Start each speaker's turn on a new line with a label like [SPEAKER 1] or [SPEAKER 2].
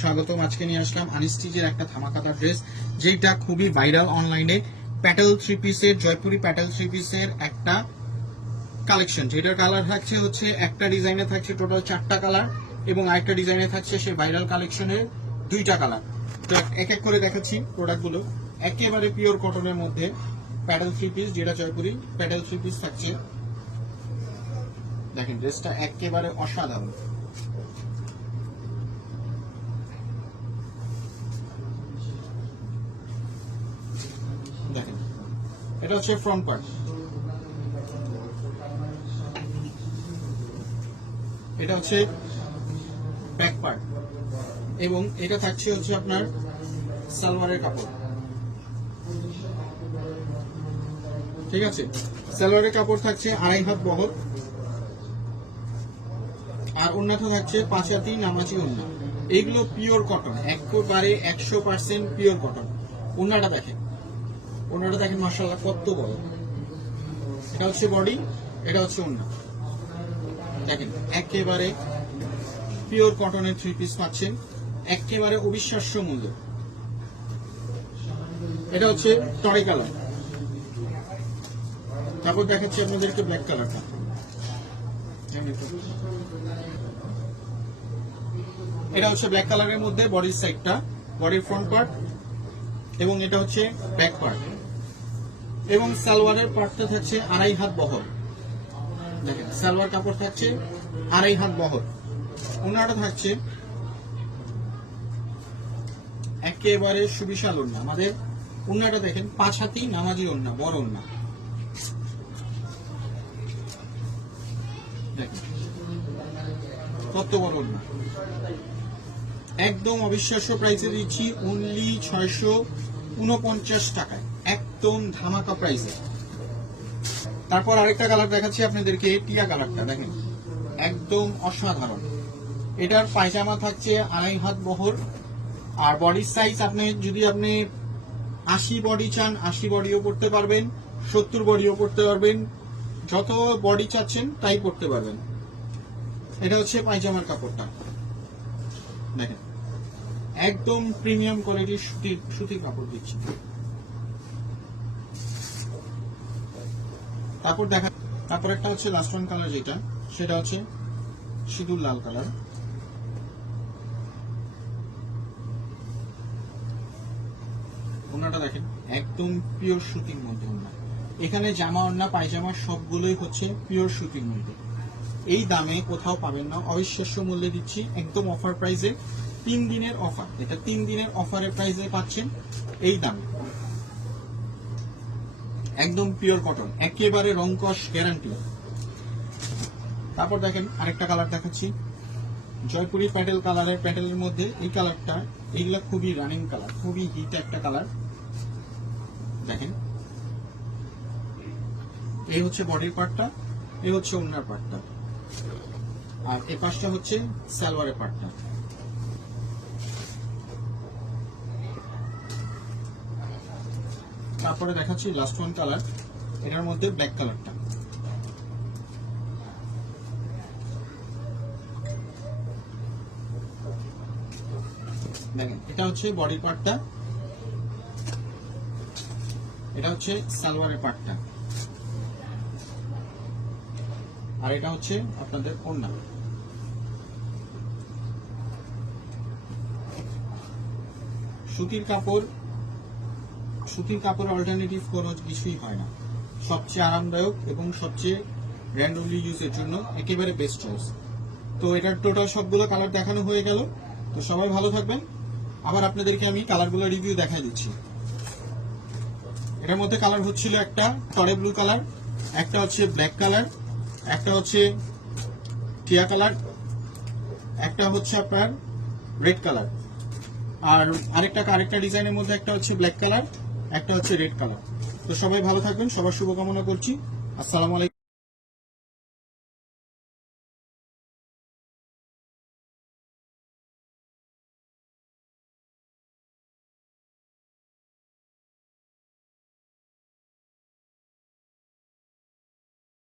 [SPEAKER 1] স্বাগতম। আজকে নিয়ে আসলাম আনিস্টিজের একটা ধামাকাতা ড্রেস যেটা খুবই ভাইরাল অনলাইনে প্যাটেল থ্রি পিসের জয়পুরি প্যাটেল থ্রি পিসের একটা কালেকশন যেটার কালার হচ্ছে, একটা ডিজাইনে থাকছে টোটাল চারটা কালার এবং আরেকটা ডিজাইনে থাকছে সেই ভাইরাল কালেকশনের দুইটা কালার তো এক এক করে দেখাচ্ছি প্রোডাক্টগুলো একেবারে পিওর কটনের মধ্যে প্যাডেল থ্রি পিস যেটা জয়পুরি প্যাডেল থ্রি পিস থাকছে। দেখেন ড্রেসটা একেবারে অসাধারণ দেখেন এটা হচ্ছে ফ্রন্ট পার্ট এটা হচ্ছে ব্যাক পার্ট এবং এটা থাকছে হচ্ছে আপনার সালোয়ারের কাপড়। ঠিক আছে? সালোয়ারের কাপড় থাকছে আড়াই হাত বহর আর অন্যটা থাকছে পাঁচ হাতি নামাজি ওন্না। এইগুলো পিওর কটন একেবারে একশো পার্সেন্ট পিওর কটন ওন্নাটা দেখেন। ওনাটা দেখেন মার্শাল্লাহ কত বড়। এটা হচ্ছে বডি এটা হচ্ছে ওন্না দেখেন, একেবারে পিওর কটনের থ্রি পিস পাচ্ছেন, একেবারে অবিশ্বাস্য মূল্য। এটা হচ্ছে টরে কালার। তারপর দেখাচ্ছি আপনাদেরকে ব্ল্যাক কালারটা এটা হচ্ছে ব্ল্যাক কালারের মধ্যে বডির সাইডটা বডির ফ্রন্ট পার্ট এবং এটা হচ্ছে ব্যাক পার্ট এবং সালোয়ারের পার্টটা থাকছে আড়াই হাত বহর। দেখেন, সালোয়ার কাপড় থাকছে আড়াই হাত বহর। ওনাটা থাকছে একেবারে সুবিশাল ওন্না আমাদের ওন্নাটা দেখেন, পাঁচ হাতি, নামাজি ওন্না বড় দেখেন, কত বড় ওন্না একদম অবিশ্বাস্য প্রাইসে দিচ্ছি অনলি ছয়শো উনপঞ্চাশ টাকায়। একদম ধামাকা প্রাইসে তারপর আরেকটা কালার দেখাচ্ছি আপনাদেরকে, টিয়া কালারটা দেখেন। একদম অসাধারণ। এটার পায়জামা থাকছে আড়াই হাত বহর। আর বডির সাইজ আপনি, যদি আপনি আশি বডি চান, আশি বডিও পড়তে পারবেন, সত্তর বডিও পড়তে পারবেন। যত বডি চাচ্ছেন, তাই পড়তে পারবেন। এটা হচ্ছে পায়জামার কাপড়টা। দেখেন। একদম প্রিমিয়াম কোয়ালিটির সুতির সুতির কাপড় দিচ্ছি। তারপর দেখা, তারপর একটা হচ্ছে লাস্ট ওয়ান কালার যেটা, সেটা হচ্ছে সিঁদুর লাল কালার ওনাটা দেখেন, একদম পিওর সুতির মধ্যে ওনা এখানে জামা ওন্না পায়জামা সবগুলোই হচ্ছে পিওর সুতির মধ্যে। এই দামে কোথাও পাবেন না, অবিশ্বাস্য মূল্যে দিচ্ছি, একদম অফার প্রাইসে তিন দিনের অফার এটা তিন দিনের অফারের প্রাইসে পাচ্ছেন এই দামে। একদম পিওর কটন একেবারে রংকশ গ্যারান্টি তারপর দেখেন আরেকটা কালার দেখাচ্ছি। জয়পুরি প্যাটেল কালারের প্যাটেলের মধ্যে এই কালারটা এইগুলা খুবই রানিং কালার খুবই হিট একটা কালার দেখেন। এই হচ্ছে বডির পার্টটা এই হচ্ছে ওনার পার্টটা আর এ পাশটা হচ্ছে সালোয়ারের পার্টটা তারপরে দেখাচ্ছি লাস্ট ওয়ান কালার এটার মধ্যে ব্ল্যাক কালারটা এটা হচ্ছে বডি পার্টটা এটা হচ্ছে সালোয়ারের পার্টটা আর এটা হচ্ছে আপনাদের ওড়না। সুতির কাপড় সুতির কাপড় অল্টারনেটিভ কোনো কিছুই হয় না। সবচেয়ে আরামদায়ক এবং সবচেয়ে র্যান্ডমলি ইউজের জন্য একেবারে বেস্ট চয়েস তো এটার টোটাল সবগুলো কালার দেখানো হয়ে গেল। তো সবাই ভালো থাকবেন। আবার আপনাদেরকে আমি কালারগুলো রিভিউ দেখাই দিচ্ছি। এটার মধ্যে কালার হচ্ছিল একটা টরে ব্লু কালার একটা হচ্ছে ব্ল্যাক কালার একটা হচ্ছে টিয়া কালার একটা হচ্ছে আপনার রেড কালার আর আরেকটা আরেকটা ডিজাইনের মধ্যে একটা হচ্ছে ব্ল্যাক কালার একটা হচ্ছে রেড কালার তো সবাই ভালো থাকবেন সবার শুভকামনা করছি। আসসালামু আলাইকুম।